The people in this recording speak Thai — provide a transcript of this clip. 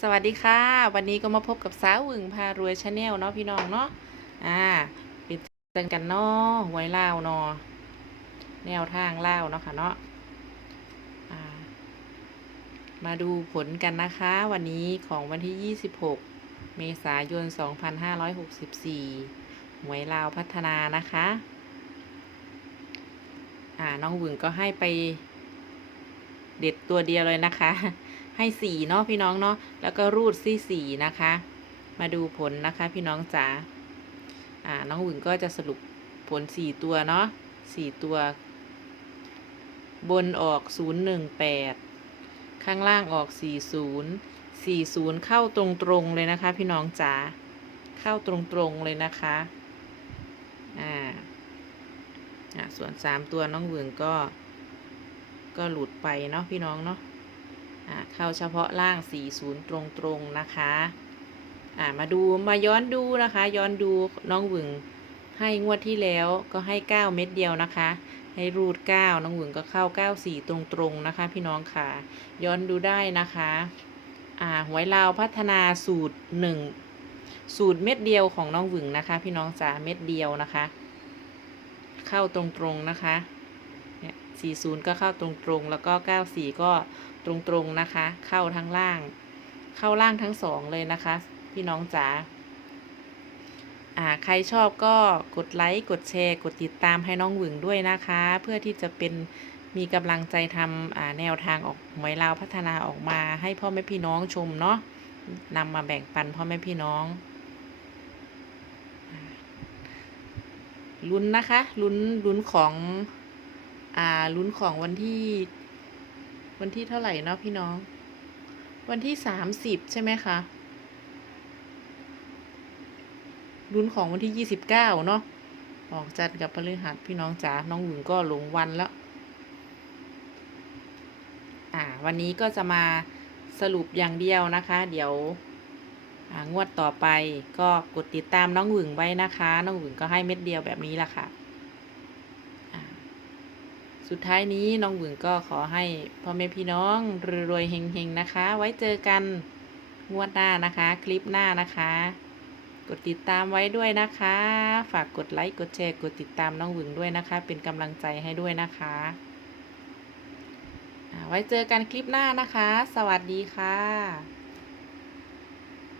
สวัสดีค่ะ วันนี้ก็มาพบกับสาวหึงพารวยชาแนลเนาะพี่น้องเนาะอ่าปิดเตือกันเนาะหวยเล่าวเนาะแนวทางเล่าเนาะค่ะเนาะอ่ามาดูผลกันนะคะ วันนี้ของวันที่ 26 เมษายน 2564หวยลาวพัฒนานะคะ อ่าน้องหวึงก็ให้ไป เด็ดตัวเดียวเลยนะคะ ให้สี่เนาะพี่น้องเนาะแล้วก็รูดซี่สี่นะคะ มาดูผลนะคะพี่น้องจ๋าอ่าน้องหวึงก็จะสรุปผลสี่ตัวเนาะสี่ตัว บนออกศูนย์หนึ่งแปดข้างล่างออกสี่ศูนย์สี่ศูนย์เข้าตรงๆเลยนะคะ พี่น้องจ๋าเข้าตรงๆเลยนะคะอ่าอ่าส่วนสามตัวน้องหวึงก็ก็หลุดไปเนาะพี่น้องเนาะ เข้าเฉพาะล่าง 40 ตรงๆนะคะมาดูมาย้อนดูนะคะ ย้อนดูน้องหวึงให้งวดที่แล้วก็ให้ 9 เม็ดเดียวนะคะ ให้รูด 9 น้องหวึงก็เข้า 94 ตรงๆนะคะ พี่น้องค่ะ ย้อนดูได้นะคะอ่าหวยลาวพัฒนาสูตร 1 สูตรเม็ดเดียวของน้องหวึงนะคะ พี่น้องจ๋าเม็ดเดียวนะคะ เข้าตรงๆนะคะเนี่ย40 ก็เข้าตรงๆ แล้วก็ 94 ก็ ตรงๆนะคะ เข้าทั้งล่าง เข้าล่างทั้งสองเลยนะคะ พี่น้องจ๋าอ่าใครชอบก็กดไลค์กดแชร์ กดติดตามให้น้องหวึงด้วยนะคะ เพื่อที่จะเป็นมีกำลังใจทำแนวทางออกหวยลาวพัฒนาออกมาให้พ่อแม่พี่น้องชมเนาะนำมาแบ่งปันพ่อแม่พี่น้องลุ้นนะคะลุ้นลุ้นของอ่าลุ้นของวันที่ วันที่เท่าไหร่เนาะพี่น้อง วันที่สามสิบใช่ไหมคะลุ้นของวันที่ยี่สิบเก้าเนาะออกจัดกับพฤหัสพี่น้องจ๋าน้องหวึงก็หลงวันแล้ว อ่า วันนี้ก็จะมาสรุปอย่างเดียวนะคะ เดี๋ยวอ่างวดต่อไปก็กดติดตามน้องหวึงไว้นะคะ น้องหวึงก็ให้เม็ดเดียวแบบนี้ละค่ะอ่า สุดท้ายนี้น้องหวึงก็ขอให้พ่อแม่พี่น้องรวยๆเฮงๆนะคะ ไว้เจอกันงวดหน้านะคะ คลิปหน้านะคะ กดติดตามไว้ด้วยนะคะ ฝากกดไลค์กดแชร์กดติดตามน้องหวึงด้วยนะคะ เป็นกำลังใจให้ด้วยนะคะไว้เจอกันคลิปหน้านะคะ สวัสดีค่ะ